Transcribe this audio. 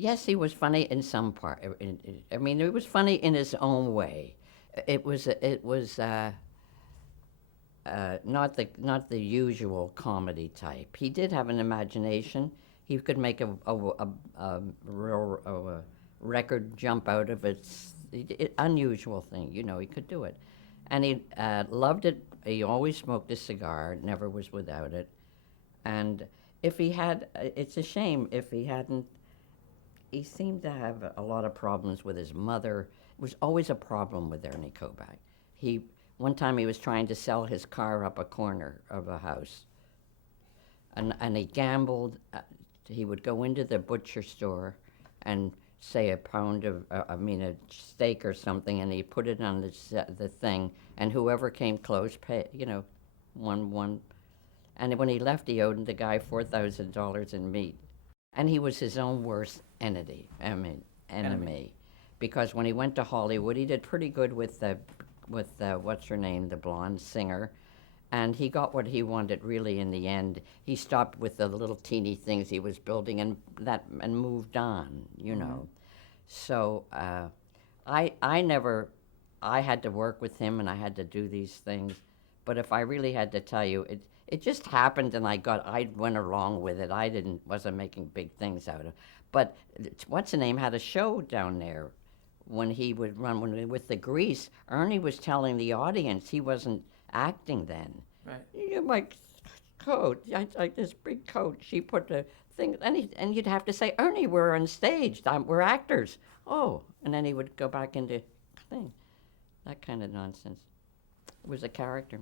Yes, he was funny in some part. I mean, he was funny in his own way. It was not the usual comedy type. He did have an imagination. He could make a record jump out of its unusual thing. You know, he could do it, and he loved it. He always smoked a cigar. Never was without it. And if he had, it's a shame if he hadn't. He seemed to have a lot of problems with his mother. It was always a problem with Ernie Kovacs. He One time he was trying to sell his car up a corner of a house, and he gambled. He would go into the butcher store, and say a pound of, a steak or something, and he put it on the thing, and whoever came close, pay, one. And when he left, he owed the guy $4,000 in meat. And he was his own worst enemy. Because when he went to Hollywood, he did pretty good with what's her name, the blonde singer, and he got what he wanted really in the end. He stopped with the little teeny things he was building and moved on, you know. So I never, I had to work with him and I had to do these things. But if I really had to tell you, it just happened and I went along with it. Wasn't making big things out of. But what's the name had a show down there when he would run with the grease. Ernie was telling the audience he wasn't acting then. Right. My coat, I like this big coat. She put the thing, and you'd have to say, Ernie, we're on stage. We're actors. Oh, and then he would go back into thing. That kind of nonsense. It was a character.